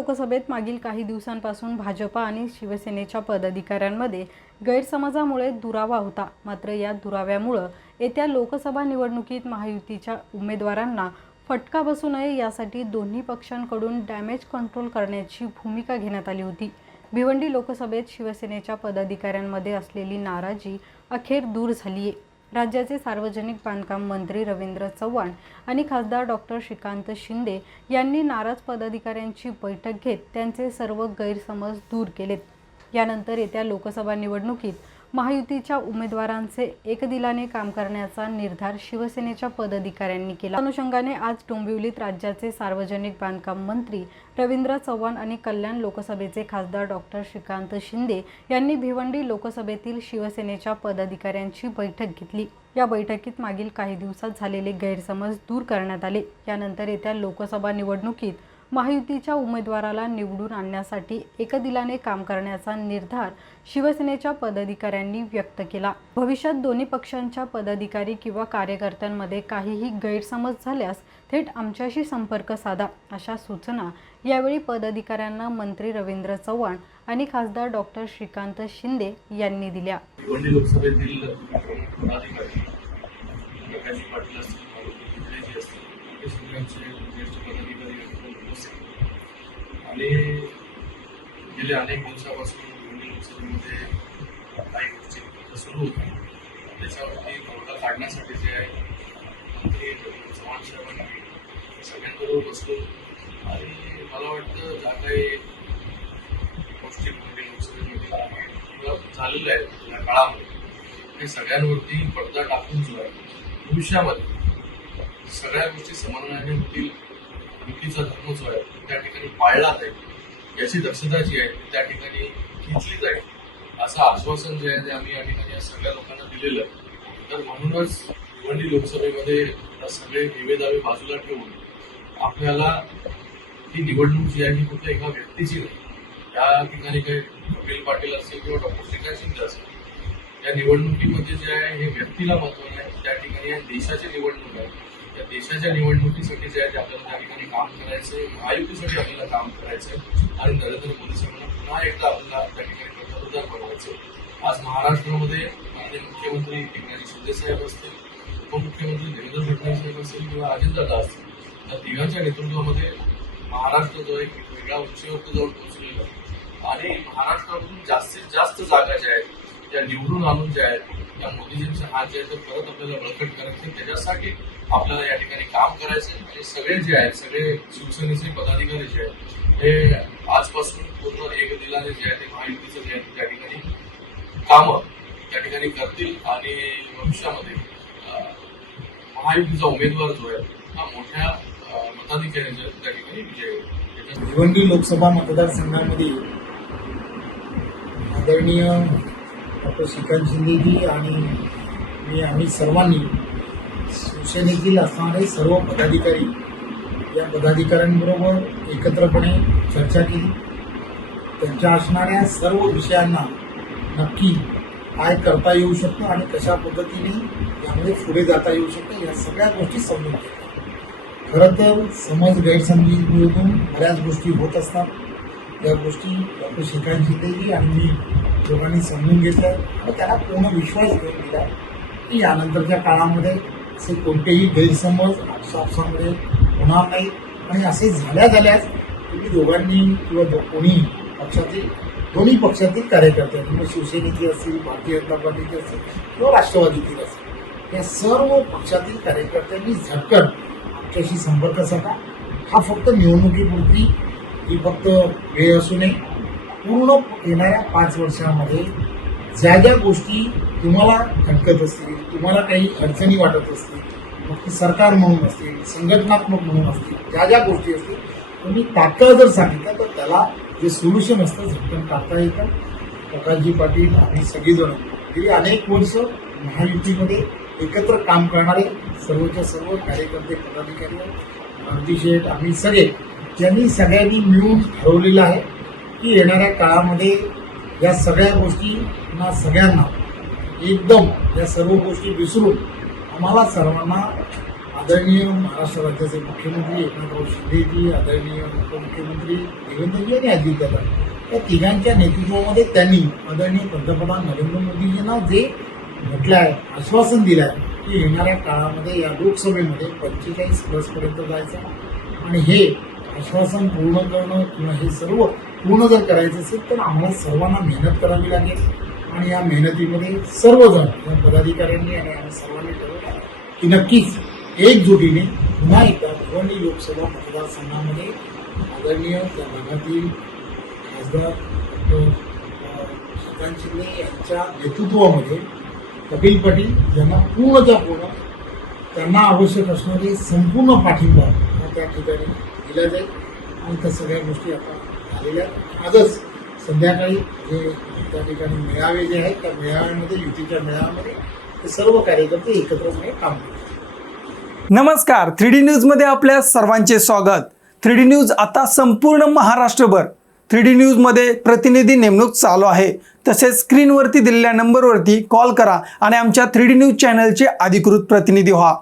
लोकसभेत मागील काही दिवसांपासून भाजपा आणि शिवसेनेच्या पदाधिकाऱ्यांमध्ये गैरसमजामुळे दुरावा होता. मात्र या दुराव्यामुळं येत्या लोकसभा निवडणुकीत महायुतीच्या उमेदवारांना फटका बसू नये यासाठी दोन्ही पक्षांकडून डॅमेज कंट्रोल करण्याची भूमिका घेण्यात आली होती. भिवंडी लोकसभेत शिवसेनेच्या पदाधिकाऱ्यांमध्ये असलेली नाराजी अखेर दूर झाली आहे राज्याचे सार्वजनिक बांधकाम मंत्री रवींद्र चव्हाण आणि खासदार डॉक्टर श्रीकांत शिंदे यांनी नाराज पदाधिकाऱ्यांची बैठक घेत त्यांचे सर्व गैरसमज दूर केलेत. यानंतर येत्या लोकसभा निवडणुकीत महायुतीच्या उमेदवारांचे एकदिलाने काम करण्याचा निर्धार शिवसेनेच्या पदाधिकाऱ्यांनी केला. अनुषंगाने आज डोंबिवलीत राज्याचे सार्वजनिक बांधकाम मंत्री रवींद्र चव्हाण आणि कल्याण लोकसभेचे खासदार डॉक्टर श्रीकांत शिंदे यांनी भिवंडी लोकसभेतील शिवसेनेच्या पदाधिकाऱ्यांची बैठक घेतली. या बैठकीत मागील काही दिवसात झालेले गैरसमज दूर करण्यात आले. यानंतर येत्या लोकसभा निवडणुकीत महायुतीच्या उमेदवाराला निवडून आणण्यासाठी एकदिलाने काम करण्याचा निर्धार शिवसेनेच्या पदाधिकाऱ्यांनी व्यक्त केला. भविष्यात दोन्ही पक्षांच्या पदाधिकारी किंवा कार्यकर्त्यांमध्ये काहीही गैरसमज झाल्यास थेट आमच्याशी संपर्क साधा अशा सूचना यावेळी पदाधिकाऱ्यांना मंत्री रवींद्र चव्हाण आणि खासदार डॉक्टर श्रीकांत शिंदे यांनी दिल्या. पदाधिकारी प्रकाश आणि गेल्या अनेक वर्षापासून लोकसभेमध्ये काही गोष्टी सुरू होत्या. त्याच्यावरती तोडगा काढण्यासाठी जे आहे मंत्री चव्हाण साहेबांनी सगळ्यांबरोबर बसून आणि मला वाटतं ज्या काही गोष्टी भिवंडी लोकसभेमध्ये आहे किंवा झालेल्या आहेत या काळामध्ये हे सगळ्यांवरती पडदा टाकून जो आहे भविष्यामध्ये सगळ्या गोष्टी समन्वयाने होतील. युतीचा धर्म जो आहे त्या ठिकाणी पाळला जाईल याची दक्षता जी आहे ती त्या ठिकाणी घेतली जाईल असं आश्वासन जे आहे ते आम्ही या ठिकाणी या सगळ्या लोकांना दिलेलं आहे. तर म्हणूनच भिवंडी लोकसभेमध्ये सगळे निवेदावे बाजूला ठेवून आपल्याला ही निवडणूक जी आहे ही कुठल्या एका व्यक्तीची नाही. या ठिकाणी काही कपिल पाटील असेल किंवा डॉक्टर श्रीकांत शिंदे असेल या निवडणुकीमध्ये जे आहे हे व्यक्तीला महत्त्व नाही त्या ठिकाणी या देशाची निवडणूक आहे. त्या देशाच्या निवडणुकीसाठी जे आहे ते आपल्याला त्या ठिकाणी काम करायचंय महायुतीसाठी आपल्याला काम करायचंय आणि नरेंद्र मोदी साहेबांना पुन्हा एकदा आपल्याला त्या ठिकाणी पंतप्रधान बनवायचं आज महाराष्ट्रामध्ये माननीय मुख्यमंत्री एकनाथ शिंदे साहेब असतील उपमुख्यमंत्री देवेंद्र फडणवीस साहेब असतील किंवा अजितदादा असतील त्या तिघांच्या नेतृत्वामध्ये महाराष्ट्र जो एक वेगळ्या उंचीवरती जाऊन पोहोचलेला आणि महाराष्ट्रातून जास्तीत जास्त जागा ज्या आहेत त्या निवडून आणून ज्या आहेत या मोदीजींचे हात जे आहे ते परत आपल्याला बळकट करायचे त्याच्यासाठी आपल्याला या ठिकाणी काम करायचं आणि सगळे जे आहेत सगळे शिवसेनेचे पदाधिकारी जे आहेत हे आजपासून पूर्ण एक दिलाने जे आहे ते महायुतीचं जे आहे त्या ठिकाणी कामं त्या ठिकाणी करतील. आणि भविष्यामध्ये महायुतीचा उमेदवार जो आहे हा मोठ्या अं, त्या ठिकाणी विजय होईल भिवंडी लोकसभा मतदारसंघामध्ये आदरणीय डॉक्टर श्रीकांत शिंदेजी आणि मी आम्ही सर्वांनी शिवसेनेतील असणारे सर्व पदाधिकारी या पदाधिकाऱ्यांबरोबर एकत्रपणे चर्चा केली. त्यांच्या असणाऱ्या सर्व विषयांना नक्की काय करता येऊ शकतं आणि कशा पद्धतीने यामध्ये पुढे जाता येऊ शकतं या सगळ्या गोष्टी समजून घेतल्या. खरं तर समज गैरसमजुतीमधून बऱ्याच गोष्टी होत असतात. या गोष्टी डॉक्टर श्रीकांत शिंदेजी आणि मी दोघांनी समजून घेतलं व त्याला पूर्ण विश्वास घेऊन दिला. की यानंतरच्या काळामध्ये असे कोणतेही गैरसमज आपसापसामध्ये होणार नाही. आणि असे झाल्या झाल्यास तुम्ही दोघांनी किंवा दो- कोणी पक्षातील दोन्ही पक्षातील कार्यकर्ते किंवा शिवसेनेची असतील भारतीय जनता पार्टीची असतील किंवा राष्ट्रवादीतील असतील या सर्व पक्षातील कार्यकर्त्यांनी झटकन आमच्याशी संपर्क साधा. हा फक्त निवडणुकीपुरती ही फक्त वेळ असू नये. पूर्ण येणाऱ्या पाच वर्षामध्ये ज्या ज्या गोष्टी तुम्हाला अडकत असतील तुम्हाला काही अडचणी वाटत असतील मग ती सरकार म्हणून असतील संघटनात्मक म्हणून असतील ज्या ज्या गोष्टी असतील तुम्ही तात्काळ जर सांगितलं तर त्याला जे सोल्युशन असतं झटकन टाकता येतं. प्रकाशजी पाटील आम्ही सगळीजण. गेली अनेक वर्ष महायुतीमध्ये एकत्र काम करणारे सर्वच्या सर्व कार्यकर्ते पदाधिकारी भारती शेठ आम्ही सगळे ज्यांनी सगळ्यांनी मिळून ठरवलेलं आहे की येणाऱ्या काळामध्ये या सगळ्या गोष्टींना सगळ्यांना एकदम या सर्व गोष्टी विसरून आम्हाला सर्वांना आदरणीय महाराष्ट्र राज्याचे मुख्यमंत्री एकनाथराव शिंदेजी आदरणीय उपमुख्यमंत्री देवेंद्रजी आणि अजितदादा या तिघांच्या नेतृत्वामध्ये त्यांनी आदरणीय पंतप्रधान नरेंद्र मोदीजींना जे म्हटलं आहे आश्वासन दिलं आहे की येणाऱ्या काळामध्ये या लोकसभेमध्ये पंचेचाळीस प्लसपर्यंत जायचं. आणि हे आश्वासन पूर्ण करणं किंवा हे सर्व पूर्ण जर करायचं असेल तर आम्हाला सर्वांना मेहनत करावी लागेल. आणि या मेहनतीमध्ये सर्वजण या पदाधिकाऱ्यांनी आणि आम्ही सर्वांनी ठरवलं की नक्कीच एकजुटीने पुन्हा एकदा भिवंडी लोकसभा मतदारसंघामध्ये आदरणीय त्या भागातील खासदार डॉक्टर शिंदे यांच्या नेतृत्वामध्ये कपिल पाटील यांना पूर्णच्या पूर्ण त्यांना आवश्यक असणारे संपूर्ण पाठिंबा हा त्या ठिकाणी दिला जाईल. आणि त्या सगळ्या गोष्टी आपण आलेल्या आजच संध्याकाळी जे त्या ठिकाणी मेळावे जे आहेत त्या मेळाव्यामध्ये युतीच्या मेळाव्यामध्ये ते सर्व कार्यकर्ते एकत्रपणे काम करतात. नमस्कार. थ्री डी न्यूजमध्ये आपल्या सर्वांचे स्वागत. थ्री डी न्यूज आता संपूर्ण महाराष्ट्रभर. थ्री डी न्यूजमध्ये प्रतिनिधी नेमणूक चालू आहे. तसेच स्क्रीनवरती दिलेल्या नंबरवरती कॉल करा आणि आमच्या थ्री डी न्यूज चॅनलचे अधिकृत प्रतिनिधी व्हा.